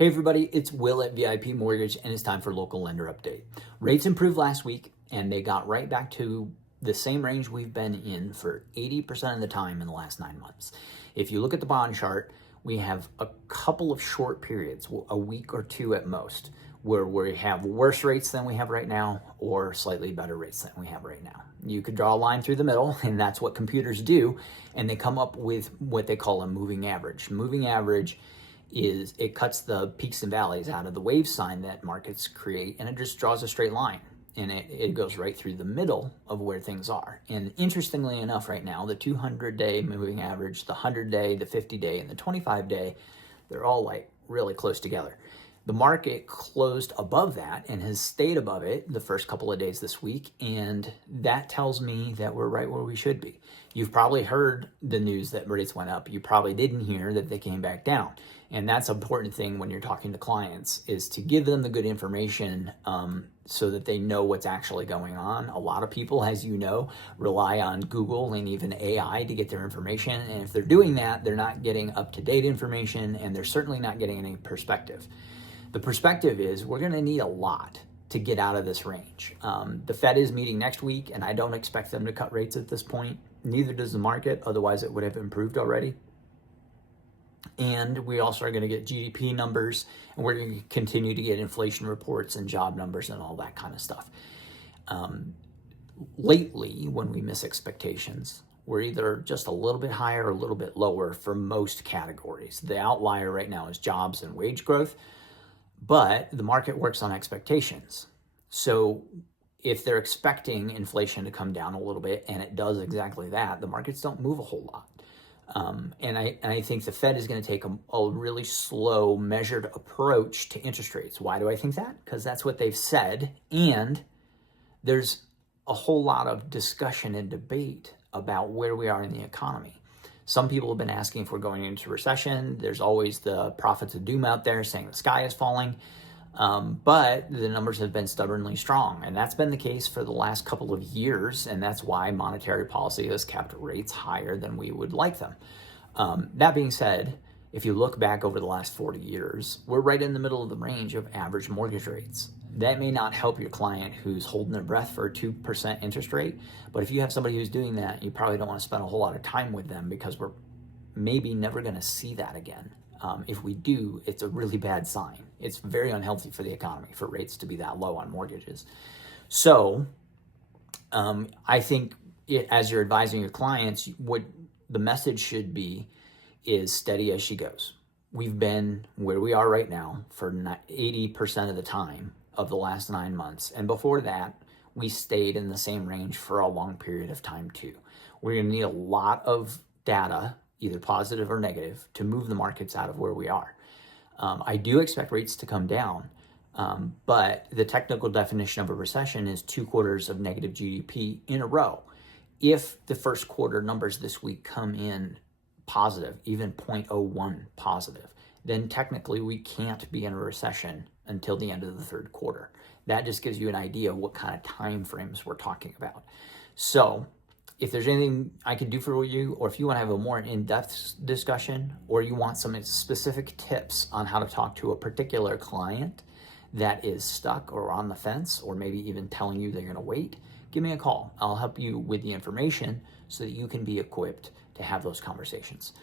Hey everybody, it's Will at VIP Mortgage and it's time for local lender update. Rates improved last week and they got right back to the same range we've been in for 80% of the time in the last 9 months. If you look at the bond chart, we have a couple of short periods, a week or two at most, where we have worse rates than we have right now or slightly better rates than we have right now. You could draw a line through the middle, and that's what computers do, and they come up with what they call a moving average. Moving average is it cuts the peaks and valleys out of the wave sign that markets create, and it just draws a straight line, and it goes right through the middle of where things are. And interestingly enough, right now, the 200-day moving average, the 100-day, the 50-day, and the 25-day, they're all like really close together. The market closed above that and has stayed above it the first couple of days this week, and that tells me that we're right where we should be. You've probably heard the news that rates went up. You probably didn't hear that they came back down. And that's an important thing when you're talking to clients, is to give them the good information so that they know what's actually going on. A lot of people, as you know, rely on Google and even AI to get their information. And if they're doing that, they're not getting up-to-date information, and they're certainly not getting any perspective. The perspective is we're going to need a lot to get out of this range. The Fed is meeting next week, and I don't expect them to cut rates at this point. Neither does the market, otherwise it would have improved already. And we also are going to get GDP numbers, and we're going to continue to get inflation reports and job numbers and all that kind of stuff. Lately, when we miss expectations, we're either just a little bit higher or a little bit lower for most categories. The outlier right now is jobs and wage growth, but the market works on expectations. So if they're expecting inflation to come down a little bit, and it does exactly that, the markets don't move a whole lot. And I think the Fed is going to take a really slow, measured approach to interest rates. Why do I think that? Because that's what they've said, and there's a whole lot of discussion and debate about where we are in the economy. Some people have been asking if we're going into recession. There's always the prophets of doom out there saying the sky is falling. But the numbers have been stubbornly strong, and that's been the case for the last couple of years, and that's why monetary policy has kept rates higher than we would like them. That being said, if you look back over the last 40 years, we're right in the middle of the range of average mortgage rates. That may not help your client who's holding their breath for a 2% interest rate, but if you have somebody who's doing that, you probably don't want to spend a whole lot of time with them, because we're maybe never going to see that again. If we do, it's a really bad sign. It's very unhealthy for the economy for rates to be that low on mortgages. So I think as you're advising your clients, what the message should be is steady as she goes. We've been where we are right now for 80% of the time of the last 9 months. And before that, we stayed in the same range for a long period of time too. We're going to need a lot of data, either positive or negative, to move the markets out of where we are. I do expect rates to come down, but the technical definition of a recession is 2 quarters of negative GDP in a row. If the first quarter numbers this week come in positive, even 0.01 positive, then technically we can't be in a recession until the end of the third quarter. That just gives you an idea of what kind of time frames we're talking about. So if there's anything I can do for you, or if you want to have a more in-depth discussion, or you want some specific tips on how to talk to a particular client that is stuck or on the fence, or maybe even telling you they're going to wait, give me a call. I'll help you with the information so that you can be equipped to have those conversations.